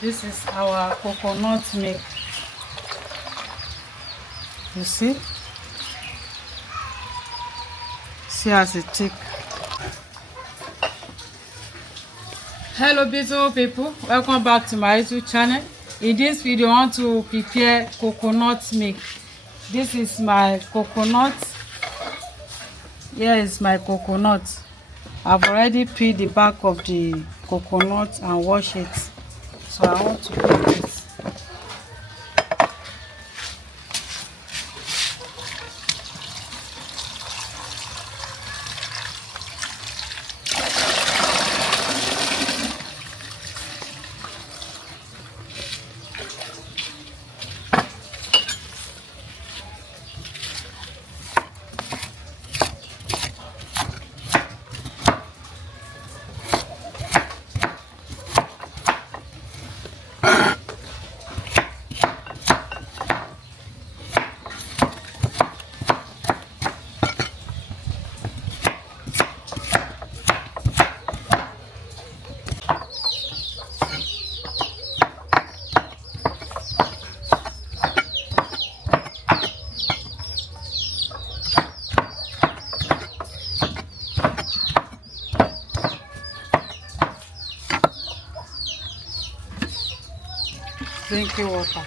This is our coconut milk. You see as it thick. Hello beautiful people, welcome back to my YouTube channel. In this video I want to prepare coconut milk. This is my coconut. Here is my coconut. I've already peeled the back of the coconut and washed it, so I want to put it. Drinking water.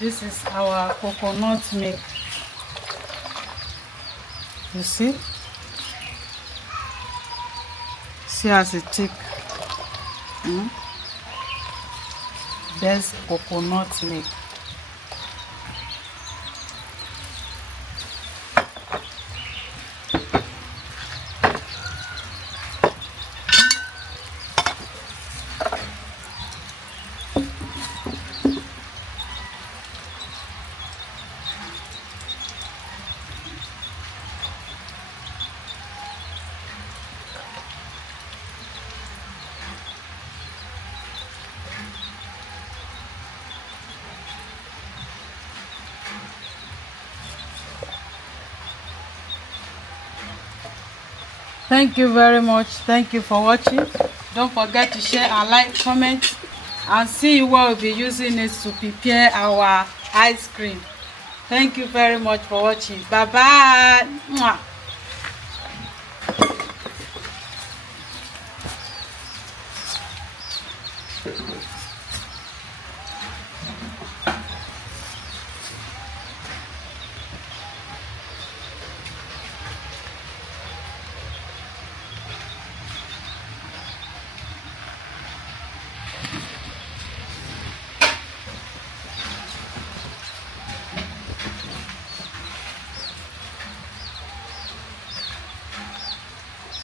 This is our coconut milk. You see as it thick. There's coconut milk. Thank you very much. Thank you for watching. Don't forget to share and like, comment, and see what we'll be using it to prepare our ice cream. Thank you very much for watching. Bye bye.